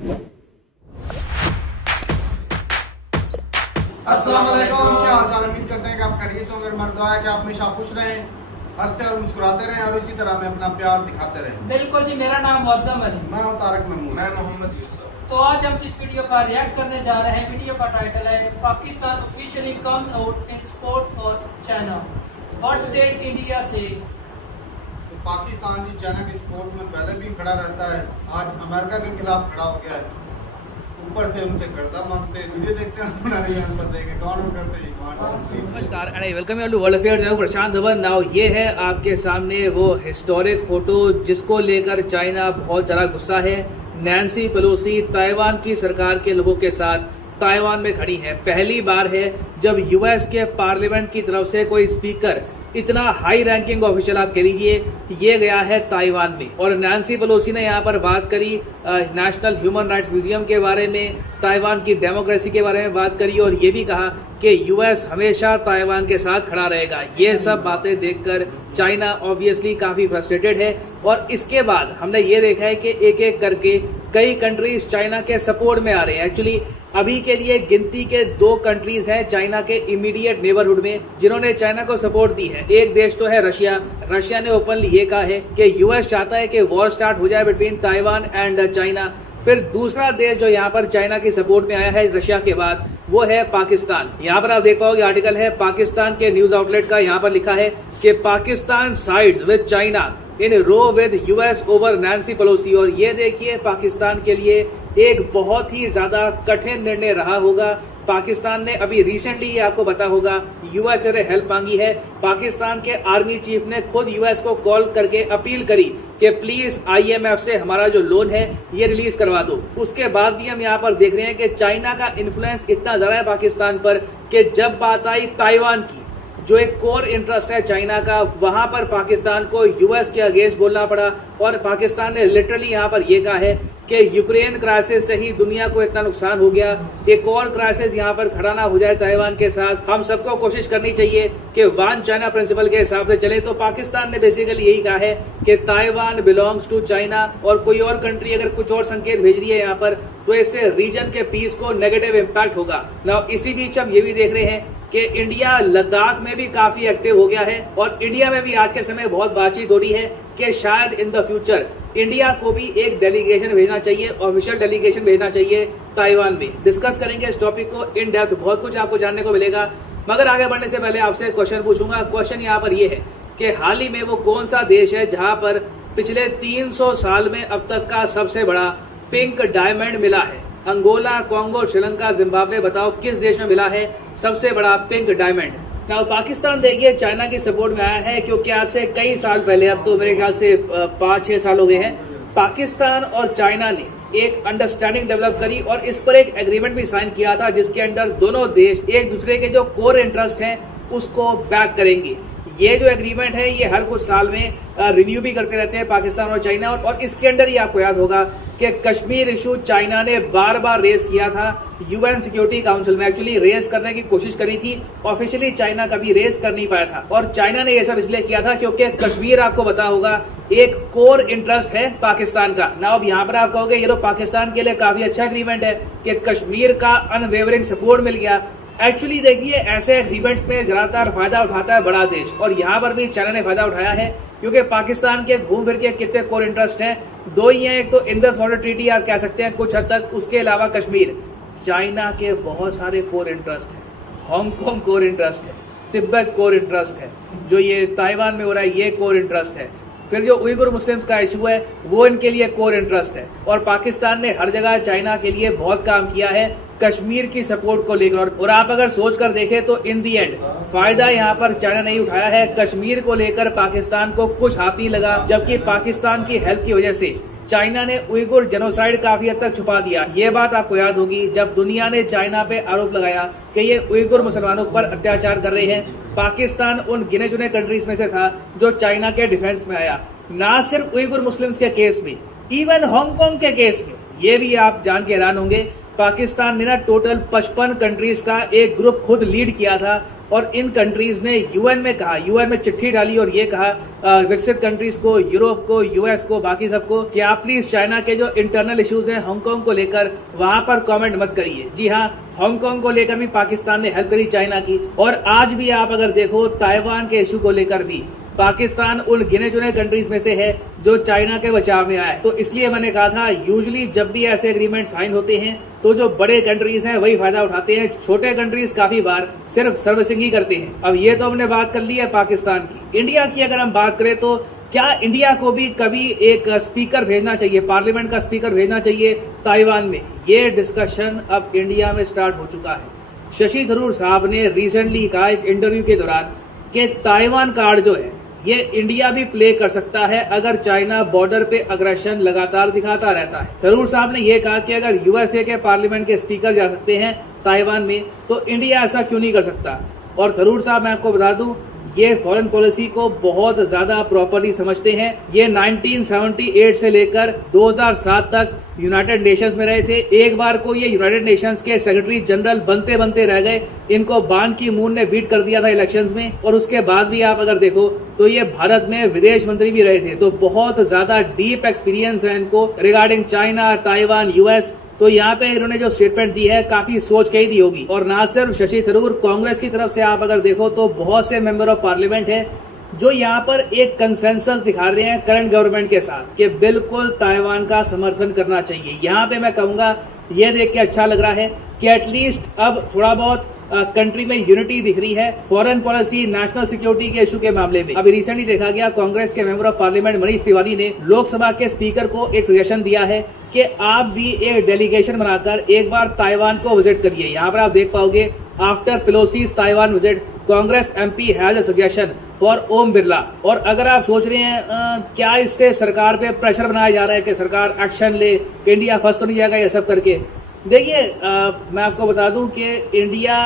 अस्सलाम वालेकुम, क्या हाल चाल। उम्मीद करते हैं कि आप खैरियत से होंगे। मेरा दुआ है कि आप हमेशा खुश रहें, हंसते और मुस्कुराते रहें और इसी तरह में अपना प्यार दिखाते रहें। बिल्कुल जी, मेरा नाम मुअज्जम अली। मैं हूं तारक महमूद। मैं मोहम्मद यूसुफ। तो आज हम जिस वीडियो का रिएक्ट करने जा रहे हैं, वीडियो का टाइटल है Pakistan officially comes out in support for China, what did India से। तो पाकिस्तान जी चाइना की सपोर्ट में पहले भी खड़ा रहता है, आज अमेरिका के खिलाफ खड़ा हो गया है। ऊपर से उनसे गर्दा मांगते हैं। वीडियो देखते हैं तुम्हारे यहाँ पर देखे कौन हो करते हैं। नमस्कार and welcome to world affairs. मैं प्रशांत धवन। नाउ ये है आपके सामने वो हिस्टोरिक फोटो जिसको लेकर चाइना बहुत ज़्यादा गुस्सा है। नैन्सी पेलोसी ताइवान की सरकार के लोगों के साथ ताइवान में खड़ी है। पहली बार है जब यूएस के पार्लियामेंट की तरफ से कोई स्पीकर, इतना हाई रैंकिंग ऑफिशियल आप कह लीजिए, ये गया है ताइवान में। और नैन्सी पेलोसी ने यहाँ पर बात करी नेशनल ह्यूमन राइट्स म्यूजियम के बारे में, ताइवान की डेमोक्रेसी के बारे में बात करी और ये भी कहा कि यूएस हमेशा ताइवान के साथ खड़ा रहेगा। ये सब बातें देखकर चाइना ऑब्वियसली काफ़ी फ्रस्ट्रेटेड है। और इसके बाद हमने ये देखा है कि एक एक करके कई कंट्रीज चाइना के सपोर्ट में आ रहे हैं। एक्चुअली अभी के लिए गिनती के 2 कंट्रीज हैं चाइना के इमीडिएट नेबरहुड में जिन्होंने चाइना को सपोर्ट दी है। एक देश तो है रशिया। रशिया ने ओपनली ये कहा है कि यूएस चाहता है कि वॉर स्टार्ट हो जाए बिटवीन ताइवान एंड चाइना। फिर दूसरा देश जो यहाँ पर चाइना की सपोर्ट में आया है रशिया के बाद, वो है पाकिस्तान। यहाँ पर आप देख पाओगे आर्टिकल है पाकिस्तान के न्यूज आउटलेट का। यहाँ पर लिखा है कि Pakistan sides with China in row with US over Nancy Pelosi. और ये देखिए पाकिस्तान के लिए एक बहुत ही ज्यादा कठिन निर्णय रहा होगा। पाकिस्तान ने अभी रिसेंटली ये आपको पता होगा यूएस से हेल्प मांगी है। पाकिस्तान के आर्मी चीफ ने खुद यूएस को कॉल करके अपील करी कि प्लीज आईएमएफ से हमारा जो लोन है ये रिलीज करवा दो। उसके बाद भी हम यहाँ पर देख रहे हैं कि चाइना का इन्फ्लुएंस इतना ज्यादा है पाकिस्तान पर कि जब बात आई ताइवान की, जो एक कोर इंटरेस्ट है चाइना का, वहां पर पाकिस्तान को यूएस के अगेंस्ट बोलना पड़ा। और पाकिस्तान ने लिटरली यहाँ पर यह कहा है कि यूक्रेन क्राइसिस से ही दुनिया को इतना नुकसान हो गया, एक और क्राइसिस यहाँ पर खड़ा ना हो जाए ताइवान के साथ। हम सबको कोशिश करनी चाहिए कि वन चाइना प्रिंसिपल के हिसाब से चले। तो पाकिस्तान ने बेसिकली यही कहा है कि ताइवान बिलोंग्स टू चाइना, और कोई और कंट्री अगर कुछ और संकेत भेज रही है यहाँ पर तो इससे रीजन के पीस को नेगेटिव इम्पैक्ट होगा। नाउ इसी बीच हम ये भी देख रहे हैं कि इंडिया लद्दाख में भी काफी एक्टिव हो गया है और इंडिया में भी आज के समय बहुत बातचीत हो रही है कि शायद इन द फ्यूचर इंडिया को भी एक डेलीगेशन भेजना चाहिए, ऑफिशियल डेलीगेशन भेजना चाहिए ताइवान में। डिस्कस करेंगे इस टॉपिक को इन डेप्थ, बहुत कुछ आपको जानने को मिलेगा। मगर आगे बढ़ने से पहले आपसे क्वेश्चन पूछूंगा। क्वेश्चन यहाँ पर ये है कि हाल ही में वो कौन सा देश है जहां पर पिछले 300 साल में अब तक का सबसे बड़ा पिंक डायमंड मिला है। अंगोला, कांगो, श्रीलंका, जिम्बाब्वे, बताओ किस देश में मिला है सबसे बड़ा पिंक डायमंड। नाउ पाकिस्तान देखिए चाइना की सपोर्ट में आया है क्योंकि आज से कई साल पहले, अब तो मेरे ख्याल से 5-6 साल हो गए हैं, पाकिस्तान और चाइना ने एक अंडरस्टैंडिंग डेवलप करी और इस पर एक एग्रीमेंट भी साइन किया था जिसके अंडर दोनों देश एक दूसरे के जो कोर इंटरेस्ट हैं उसको बैक करेंगे। ये जो एग्रीमेंट है ये हर कुछ साल में रिन्यू भी करते रहते हैं पाकिस्तान और चाइना। और इसके अंडर ही आपको याद होगा कि कश्मीर इशू चाइना ने बार बार रेस किया था यूएन सिक्योरिटी काउंसिल में। एक्चुअली रेस करने की कोशिश करी थी, ऑफिशियली चाइना कभी रेस कर नहीं पाया था। और चाइना ने ये सब इसलिए किया था क्योंकि कश्मीर आपको पता होगा एक कोर इंटरेस्ट है पाकिस्तान का। ना अब यहाँ पर आप कहोगे ये तो पाकिस्तान के लिए काफी अच्छा एग्रीमेंट है कि कश्मीर का अनवेवरिंग सपोर्ट मिल गया। एक्चुअली देखिए ऐसे एग्रीमेंट्स में ज्यादातर फायदा उठाता है बड़ा देश, और यहाँ पर भी चाइना ने फायदा उठाया है क्योंकि पाकिस्तान के घूम फिर के कितने कोर इंटरेस्ट हैं, 2 ही हैं। एक तो इंडस वाटर ट्रीटी आप कह सकते हैं कुछ हद तक, उसके अलावा कश्मीर। चाइना के बहुत सारे कोर इंटरेस्ट हैं, हांगकांग कोर इंटरेस्ट है, तिब्बत कोर इंटरेस्ट है, जो ये ताइवान में हो रहा है ये कोर इंटरेस्ट है, फिर जो उइगुर मुस्लिम्स का इशू है वो इनके लिए कोर इंटरेस्ट है। और पाकिस्तान ने हर जगह चाइना के लिए बहुत काम किया है कश्मीर की सपोर्ट को लेकर। और आप अगर सोच कर देखें तो इन दी एंड फायदा यहाँ पर चाइना नहीं उठाया है। कश्मीर को लेकर पाकिस्तान को कुछ हाथ नहीं लगा, जबकि पाकिस्तान की हेल्प की वजह से चाइना ने उइगुर जेनोसाइड काफी हद तक छुपा दिया। ये बात आपको याद होगी जब दुनिया ने चाइना पे आरोप लगाया कि ये उइगुर मुसलमानों पर अत्याचार कर रहे हैं। पाकिस्तान उन गिने चुने कंट्रीज में से था जो चाइना के डिफेंस में आया। ना सिर्फ उइगुर मुस्लिम्स के केस में, इवन हांगकांग के केस में, ये भी आप जान के हैरान होंगे, पाकिस्तान ने ना टोटल 55 कंट्रीज का एक ग्रुप खुद लीड किया था और इन कंट्रीज ने यूएन में कहा, यूएन में चिट्ठी डाली और ये कहा विकसित कंट्रीज को, यूरोप को, यूएस को, बाकी सबको कि आप प्लीज चाइना के जो इंटरनल इश्यूज हैं हांगकांग को लेकर वहां पर कमेंट मत करिए। जी हाँ, हांगकांग को लेकर भी पाकिस्तान ने हेल्प करी चाइना की, और आज भी आप अगर देखो ताइवान के इशू को लेकर भी पाकिस्तान उन गिने चुने कंट्रीज में से है जो चाइना के बचाव में आए। तो इसलिए मैंने कहा था यूजुअली जब भी ऐसे एग्रीमेंट साइन होते हैं तो जो बड़े कंट्रीज हैं वही फायदा उठाते हैं, छोटे कंट्रीज काफी बार सिर्फ सर्विसिंग ही करते हैं। अब ये तो हमने बात कर ली है पाकिस्तान की। इंडिया की अगर हम बात करें तो क्या इंडिया को भी कभी एक स्पीकर भेजना चाहिए, पार्लियामेंट का स्पीकर भेजना चाहिए ताइवान में? ये डिस्कशन अब इंडिया में स्टार्ट हो चुका है। शशि थरूर साहब ने रिसेंटली कहा एक इंटरव्यू के दौरान कि ताइवान कार्ड जो है ये इंडिया भी प्ले कर सकता है अगर चाइना बॉर्डर पे अग्रेशन लगातार दिखाता रहता है। थरूर साहब ने यह कहा कि अगर यूएसए के पार्लियामेंट के स्पीकर जा सकते हैं ताइवान में तो इंडिया ऐसा क्यों नहीं कर सकता। और थरूर साहब मैं आपको बता दूं ये फॉरेन पॉलिसी को बहुत ज्यादा प्रॉपर्ली समझते हैं। ये 1978 से लेकर 2007 तक यूनाइटेड नेशंस में रहे थे। एक बार को ये यूनाइटेड नेशंस के सेक्रेटरी जनरल बनते बनते रह गए। इनको बान की मून ने बीट कर दिया था इलेक्शंस में, और उसके बाद भी आप अगर देखो तो ये भारत में विदेश मंत्री भी रहे थे। तो बहुत ज्यादा डीप एक्सपीरियंस है इनको रिगार्डिंग चाइना, ताइवान, यूएस। तो यहाँ पे इन्होंने जो स्टेटमेंट दी है काफी सोच के ही दी होगी। और ना सिर्फ शशि थरूर, कांग्रेस की तरफ से आप अगर देखो तो बहुत से मेंबर ऑफ पार्लियामेंट है जो यहाँ पर एक कंसेंसस दिखा रहे हैं करंट गवर्नमेंट के साथ कि बिल्कुल ताइवान का समर्थन करना चाहिए। यहाँ पे मैं कहूंगा ये देख के अच्छा लग रहा है कि एटलीस्ट अब थोड़ा बहुत कंट्री में यूनिटी दिख रही है फॉरेन पॉलिसी, नेशनल सिक्योरिटी के इशू के मामले में। अभी रिसेंटली देखा गया कांग्रेस के member of parliament Manish Tiwari ने लोकसभा के स्पीकर को एक सजेशन दिया है कि आप भी एक डेलीगेशन बनाकर एक बार ताइवान को विजिट करिए। यहाँ पर आप देख पाओगे after Pelosi's Taiwan visit Congress MP has a suggestion for Om Birla. और अगर आप सोच रहे हैं क्या इससे सरकार पे प्रेशर बनाया जा रहा है कि सरकार एक्शन ले, कि इंडिया फंस तो नहीं जाएगा ये सब करके, देखिए मैं आपको बता दूं कि इंडिया,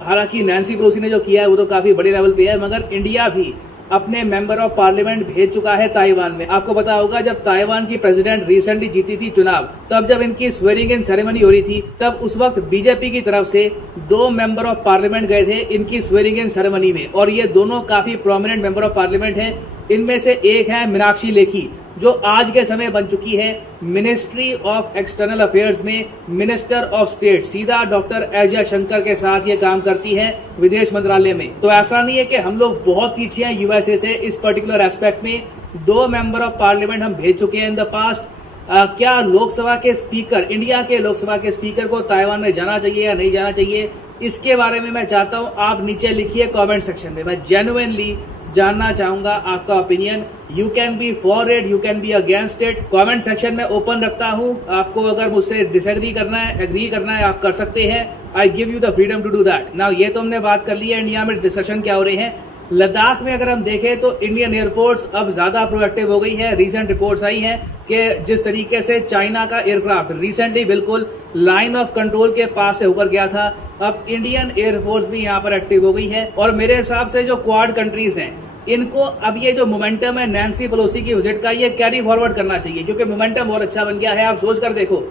हालांकि नैन्सी पेलोसी ने जो किया है वो तो काफी बड़े लेवल पे है, मगर इंडिया भी अपने मेंबर ऑफ पार्लियामेंट भेज चुका है ताइवान में। आपको पता होगा जब ताइवान की प्रेसिडेंट रिसेंटली जीती थी चुनाव, तब जब इनकी स्वेरिंग इन सेरेमनी हो रही थी तब उस वक्त बीजेपी की तरफ से 2 मेंबर ऑफ पार्लियामेंट गए थे इनकी स्वेरिंग इन सेरेमनी में, और ये दोनों काफी प्रोमिनेंट मेंबर ऑफ पार्लियामेंट हैं। इनमें से एक है मीनाक्षी लेखी जो आज के समय बन चुकी है मिनिस्ट्री ऑफ एक्सटर्नल अफेयर्स में मिनिस्टर ऑफ स्टेट, सीधा डॉक्टर एस जयशंकर के साथ ये काम करती है विदेश मंत्रालय में। तो ऐसा नहीं है कि हम लोग बहुत पीछे हैं यूएसए से इस पर्टिकुलर एस्पेक्ट में। 2 मेंबर ऑफ पार्लियामेंट हम भेज चुके हैं इन द पास्ट। क्या लोकसभा के स्पीकर, इंडिया के लोकसभा के स्पीकर को ताइवान में जाना चाहिए या नहीं जाना चाहिए, इसके बारे में मैं चाहता हूं आप नीचे लिखिए कमेंट सेक्शन में। मैं जेन्युइनली जानना चाहूंगा आपका opinion. You can be for it, you can be against it. Comment section में ओपन रखता हूं, आपको अगर मुझसे डिसएग्री करना है, एग्री करना है, आप कर सकते हैं। I give you the freedom to do that. Now ये तो हमने बात कर ली है इंडिया में डिस्कशन क्या हो रहे हैं। लद्दाख में अगर हम देखें तो इंडियन एयरफोर्स अब ज्यादा प्रोएक्टिव हो गई है। रिसेंट रिपोर्ट्स आई हैं कि जिस तरीके से चाइना का एयरक्राफ्ट रिसेंटली बिल्कुल लाइन ऑफ कंट्रोल के पास से होकर गया था, अब इंडियन एयरफोर्स भी यहाँ पर एक्टिव हो गई है। और मेरे हिसाब से जो क्वाड कंट्रीज हैं इनको अब ये जो मोमेंटम है नैन्सी पेलोसी की विजिट का, ये कैरी फॉरवर्ड करना चाहिए क्योंकि मोमेंटम बहुत अच्छा बन गया है। आप सोच कर देखो,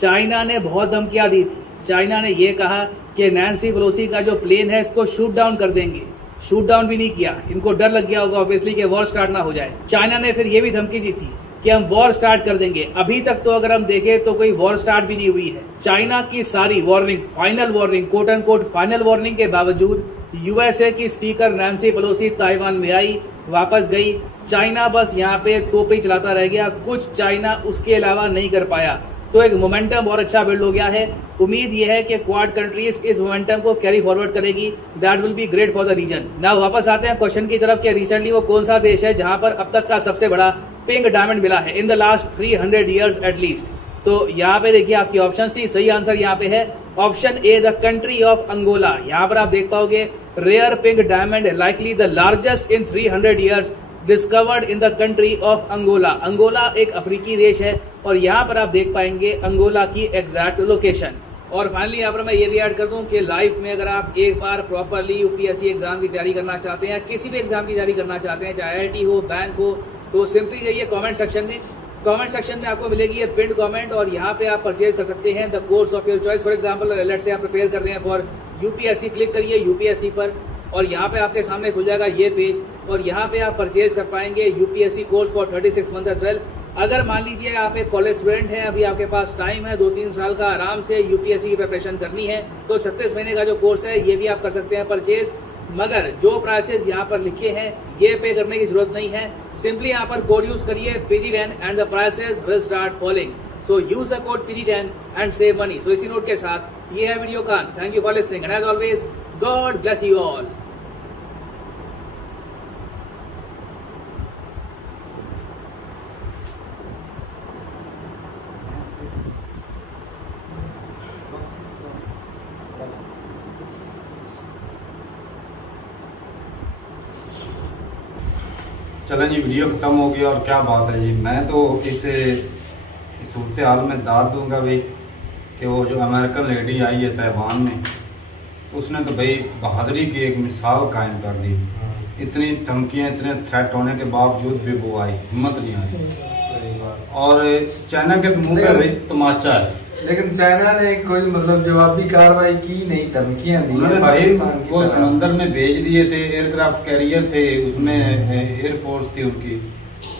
चाइना ने बहुत धमकियां दी थी। चाइना ने यह कहा कि नैन्सी पेलोसी का जो प्लेन है इसको शूट डाउन कर देंगे। शूट डाउन भी नहीं किया, इनको डर लग गया होगा ऑब्वियसली कि वॉर स्टार्ट ना हो जाए। चाइना ने फिर ये भी धमकी दी थी कि हम वॉर स्टार्ट कर देंगे। अभी तक तो अगर हम देखें तो कोई वॉर स्टार्ट भी नहीं हुई है। चाइना की सारी warning, final warning, quote and quote final warning के बावजूद यूएसए की स्पीकर नैन्सी पेलोसी ताइवान में आई, वापस गई। चाइना बस यहाँ पे टोपी चलाता रह गया, कुछ चाइना उसके अलावा नहीं कर पाया। तो एक मोमेंटम बहुत अच्छा बिल्ड हो गया है। उम्मीद यह है कि क्वाड कंट्रीज इस मोमेंटम को कैरी फॉरवर्ड करेगी। That will be great for the region. ना वापस आते हैं क्वेश्चन की तरफ कि रिसेंटली वो कौन सा देश है जहां पर अब तक का सबसे बड़ा पिंक डायमंड मिला है in the last 300 years at least. तो यहाँ पे देखिए आपकी ऑप्शन थी, सही आंसर यहाँ पे है option A, the country of Angola. यहाँ पर आप देख पाओगे rare pink diamond likely the largest in 300 years discovered in the country of Angola. Angola एक अफ्रीकी देश है और यहाँ पर आप देख पाएंगे अंगोला की एग्जैक्ट लोकेशन। और फाइनली यहाँ पर मैं ये भी ऐड कर दूं कि लाइफ में अगर आप एक बार प्रॉपरली यूपीएससी एग्जाम की तैयारी करना चाहते हैं, किसी भी एग्जाम की तैयारी करना चाहते हैं, चाहे IIT हो, बैंक हो, तो सिंपली जाइए कमेंट सेक्शन में कमेंट सेक्शन में आपको मिलेगी ये पिंड कमेंट, और यहाँ पे आप परचेज कर सकते हैं the course of your choice. For example let's say आप प्रिपेयर कर रहे हैं फॉर यूपीएससी, क्लिक करिए यूपीएससी पर और यहाँ पे आपके सामने खुल जाएगा ये पेज, और यहाँ पे आप परचेज कर पाएंगे UPSC course for 36 month as well. अगर मान लीजिए आप एक कॉलेज स्टूडेंट हैं, अभी आपके पास टाइम है 2-3 साल का आराम से यूपीएससी की प्रिपरेशन करनी है, तो 36 महीने का जो कोर्स है ये भी आप कर सकते हैं परचेज। मगर जो प्राइसेस यहाँ पर लिखे हैं ये पे करने की जरूरत नहीं है, सिंपली यहाँ पर कोड यूज करिए PD10 and the prices will start following. So use the code PD10 and save money. So इसी नोट के साथ ये है वीडियो का। Thank you for listening and as always God bless you all. चलें जी, video खत्म हो गया और क्या बात है जी। मैं तो इस सूरत हाल में दाद दूंगा भाई कि वो जो अमेरिकन लेडी आई है ताइवान में, तो उसने तो भाई बहादुरी की एक मिसाल कायम कर दी। इतनी धमकियां, इतने थ्रेट होने के बावजूद भी वो आई, हिम्मत नहीं आई। और चाइना के मुंह पे भाई तमाचा है, लेकिन चाइना ने कोई मतलब जवाबी कार्रवाई की नहीं, धमकियां दी। उन्होंने भाई वो समंदर में भेज दिए थे, एयरक्राफ्ट कैरियर थे, उसमें एयरफोर्स थी उनकी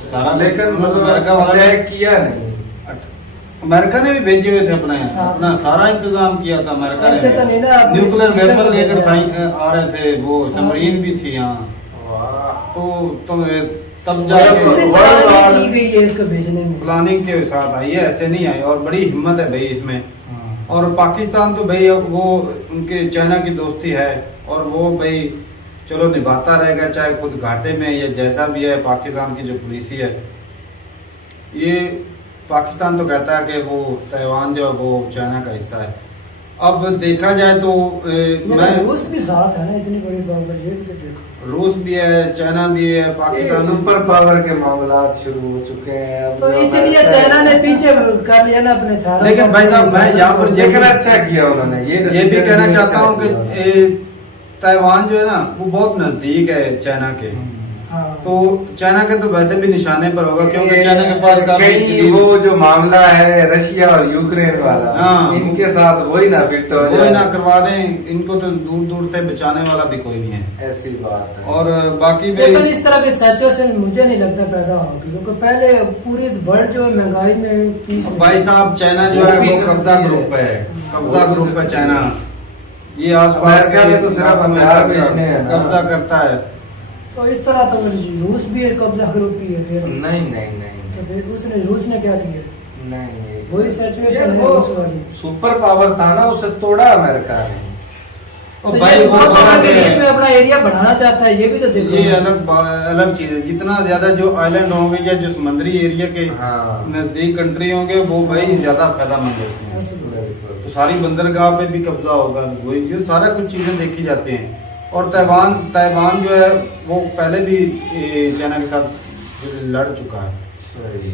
सारा, लेकिन मतलब अमेरिका वाला ने किया नहीं। अमेरिका ने भी भेजे हुए थे अपना सारा इंतजाम किया था अमेरिका ऐसे तो नहीं ना, ने। न्यूक्लियर वेपन लेकर भेजा। आ रहे थे, वो सबमरीन भी थी यहाँ। तो तब पूरी प्लानिंग की जाके गई है इसको भेजने में, प्लानिंग के साथ आई है, ऐसे नहीं आई। और बड़ी हिम्मत है भाई इसमें। और पाकिस्तान तो भाई वो उनके चाइना की दोस्ती है, और वो भाई चलो निभाता रहेगा, चाहे खुद घाटे में या जैसा भी है। पाकिस्तान की जो पॉलिसी है, ये पाकिस्तान तो कहता है कि वो ताइवान जो है वो चाइना का हिस्सा है। अब देखा जाए तो मैं रूस भी साथ है ना, इतनी बड़ी पावर, ये भी तो देखो। रूस भी है, चाइना भी है, ये पाकिस्तान सुपर पावर के मामला शुरू हो चुके हैं अब। तो जो इसीलिए अमेरिका चाइना ने पीछे कर लिया ना अपने थारा। लेकिन भाई साहब मैं यहाँ पर लेकिन अच्छा किया उन्होंने, ये भी कहना चाहता हूँ कि ताइवान जो है ना वो बहुत नजदीक है चाइना के। हाँ। तो चाइना के तो वैसे भी निशाने पर होगा, क्योंकि चाइना के पास कहीं वो जो मामला है रशिया और यूक्रेन वाला, हाँ, इनके साथ वही ना फिट हो वही जाए, ना करवा दें। इनको तो दूर दूर से बचाने वाला भी कोई नहीं है, ऐसी बात है। और बाकी भी लेकिन इस तरह की सिचुएशन मुझे नहीं लगता पैदा होगी, क्योंकि पहले पूरी वर्ल्ड जो है महंगाई में पीस। भाई साहब चाइना जो है वो कब्जा ग्रुप है, कब्जा ग्रुप है चाइना। ये आसपास अमेरिका में तो सिर्फ हथियार भेजने हैं ना। कब्जा करता है। तो इस तरह तो रूस भी एक कब्जा ग्रुप ही है फिर। नहीं नहीं नहीं तो फिर रूस ने क्या किया? नहीं, वही सिचुएशन है वो रूस वाली। सुपर पावर था ना, उसे तोड़ा अमेरिका ने। तो तो भाई ये वो सुपर पावर के बात है। देश में अपना एरिया बढ़ाना चाहता है, ये भी तो देखो। ये अलग चीज है। जितना ज्यादा जो आइलैंड होंगे या जो समुद्री एरिया के हाँ। नजदीक कंट्री होंगे वो भाई ज्यादा फायदामंद होती है। तो सारी बंदरगाह पे भी कब्जा होगा, वही ये सारा कुछ चीजें देखी जाती हैं। और ताइवान जो है वो पहले भी चाइना के साथ लड़ चुका है,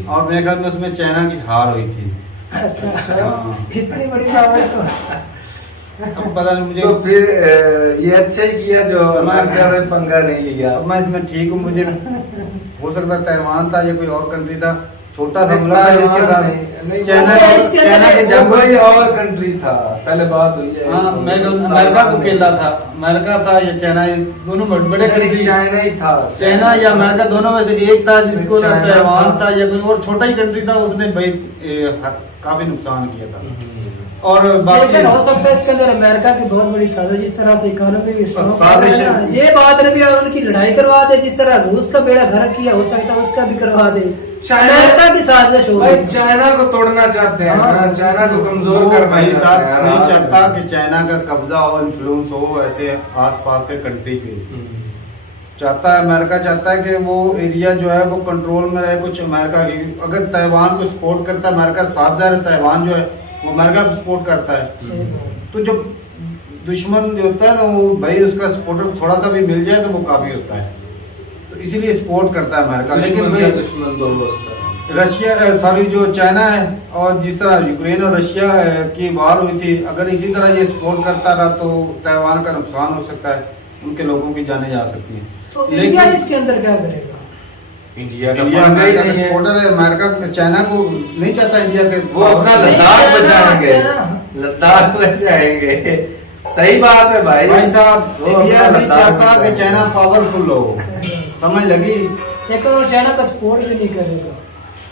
और मेरे ख्याल में उसमें चाइना की हार हुई थी। अच्छा, हाँ। इतनी बड़ी पावर तो। अब पता नहीं मुझे, तो फिर ये अच्छा ही किया जो अमेरिका ने पंगा नहीं लिया। अब मैं इसमें ठीक हूँ। मुझे हो सकता है ताइवान था या कोई और कंट्री था, छोटा सा मुल्क है जिसके साथ चाइना के जब कोई और कंट्री था, पहले बात हुई है। हाँ, अमेरिका को खेला था, अमेरिका था या चाइना, दोनों बड़े कंट्री, चाइना ही था, चाइना या अमेरिका दोनों में से एक था जिसको ना चाइना ताइवान था। था या कोई और छोटा ही कंट्री था, उसने भाई काफी नुकसान किया था। और बाकी लेकिन हो सकता है इसके अंदर अमेरिका की बहुत बड़ी साजिश, जिस तरह से इकोनॉमी साजिश है। ये बात ने भी उनकी लड़ाई करवा दे, जिस तरह रूस का बेड़ा घर किया, हो सकता है उसका भी करवा दे। अमेरिका की साजिश हो भाई चाइना को तोड़ना चाहते हैं, हाँ। चाइना को वो कमजोर कर भाई साहब नहीं चाहता कि चाइना का कब्जा हो, इन्फ्लुएंस हो ऐसे आसपास के कंट्री पे। चाहता है, अमेरिका चाहता है कि वो एरिया जो है वो कंट्रोल में रहे कुछ अमेरिका की। अगर ताइवान को सपोर्ट करता है अमेरिका, साफ जाहिर है ताइवान जो है वो अमेरिका को सपोर्ट करता है। तो जो दुश्मन जो होता है ना वो भाई उसका सपोर्टर थोड़ा सा भी मिल जाए तो वो काफी होता है, तो इसीलिए सपोर्ट करता है अमेरिका। लेकिन भाई दुश्मन दोस्त रशिया सॉरी जो चाइना है, और जिस तरह यूक्रेन और रशिया की वार हुई थी, अगर इसी तरह ये सपोर्ट करता रहा तो ताइवान का नुकसान हो सकता है, उनके लोगों की जाने जा सकती हैं। तो इंडिया इसके अंदर क्या करेगा? इंडिया का इंडिया पंगा ही अमेरिका का नहीं है। सपोर्टर है। अमेरिका चाइना को नहीं चाहता इंडिया के वो अपना नहीं लद्दाख चाइना, बचाएंगे, चाइना। लद्दाख बचाएंगे। सही बात है भाई। भाई साहब वो इंडिया अपना नहीं लद्दाख चाहता कि बचाएंगे। चाइना पावरफुल हो, समझ लगी। लेकिन वो चाइना का सपोर्ट भी नहीं करेगा।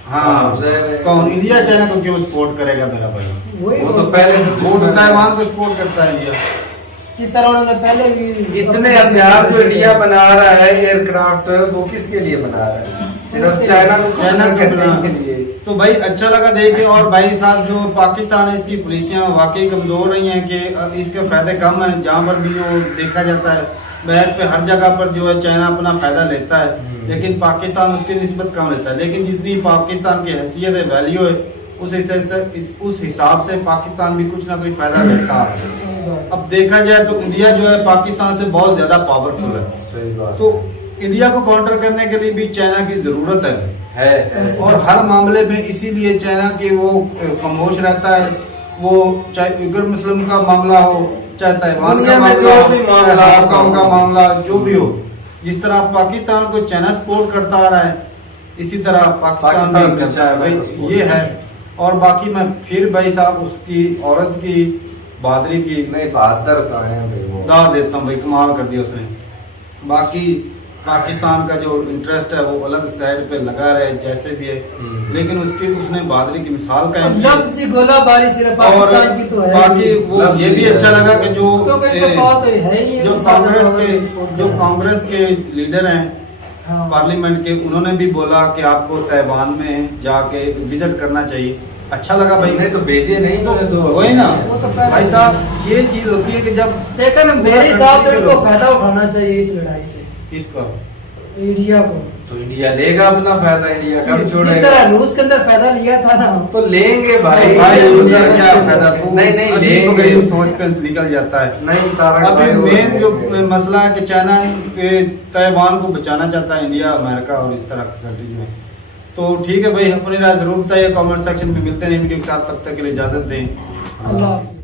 हाँ समझे। कौन इंडिया चाइना को क्यों सपोर्ट करेगा मेरा भाई? वही वो तो पहले वो तो ताइवान को सपोर्ट करता है इंडिया। जिस तरह उन्होंने पहले भी इतने हथियार जो इंडिया बना रहा है एयरक्राफ्ट, वो किसके लिए बना रहा है? सिर्फ चाइना को चाइना को करने बना- के लिए। तो भाई अच्छा लगा देख के। और भाई साहब जो पाकिस्तान है इसकी पुलिसियां वाकई कमजोर रही हैं कि इसके फायदे कम है। जहां पर भी जो देखा जाता है बैठ पे हर जगह पर जो है चाइना अपना फायदा लेता है, लेकिन पाकिस्तान उसकी निस्बत कम लेता है। लेकिन जितनी पाकिस्तान की हैसियत है, वैल्यू है, उस हिसाब से पाकिस्तान भी कुछ ना कुछ फायदा लेता है। अब देखा जाए तो इंडिया जो है पाकिस्तान से बहुत ज्यादा पावरफुल है। सही बात तो इंडिया को काउंटर करने के लिए भी चाइना की जरूरत है। और हर मामले में इसीलिए चाइना के वो खामोश रहता है। वो चाहे उइगर मुस्लिम का मामला हो, चाहे ताइवान दुनिया का में मामला जो हो, भी चाहे मामला हांगकांग का हो। मामला, जो भी हो, जिस तरह पाकिस्तान को चाइना सपोर्ट करता आ रहा है, इसी तरह पाकिस्तान पाकिस्तान भी को करता है। चाइना भाई support ये है। और बाकी मैं फिर भाई साहब उसकी औरत की बहादुरी की नहीं, बहादुर कहाँ है भाई वो? दाद देता हूँ भाई, कमाल कर दिया उसने। बाकी पाकिस्तान का जो इंटरेस्ट है वो अलग साइड पे लगा रहे जैसे भी है, लेकिन उसने बहादुरी की मिसाल कायम की। लफ्ज की गोलाबारी सिर्फ और पाकिस्तान की तो है बाकी वो लफ्ज ये भी ही है। अच्छा लगा कि जो क्योंकि इनका बात है ही नहीं, जो उसके साथ कांग्रेस बात के सपोर्ट जो कर रहा है। कांग्रेस के लीडर हैं हाँ। पार्लियामेंट के, उन्होंने भी बोला कि आपको ताइवान में जाके विजिट करना चाहिए। अच्छा लगा भाई। नहीं तो भेजे नहीं उन्होंने तो। वही ना वो तो पहले- भाई साहब, ये चीज होती है कि जब लेकिन मेरे हिसाब से उनको फायदा उठाना चाहिए इस लड़ाई से, किसका इंडिया को। तो इंडिया लेगा अपना फायदा, इंडिया कब जिस छोड़ेगा? तरह रूस के अंदर फायदा लिया था ना, तो लेंगे भाई। भाई इंडिया उधर में क्या से- फायदा? तू नहीं, नहीं, अजीब लेंगे। गरीब सोच पे निकल जाता है। नहीं तारक अभी भाई, वो मेन जो लेंगे। मसला है कि चाइना के ताइवान को बचाना चाहता है इंडिया, अमेरिका और इस तरह की कंट्रीज में। तो ठीक है भाई, अपनी राय जरूर बताइए कमेंट सेक्शन में। मिलते हैं वीडियो के साथ, तब तक के लिए इजाजत दें। अल्लाह हाफिज़।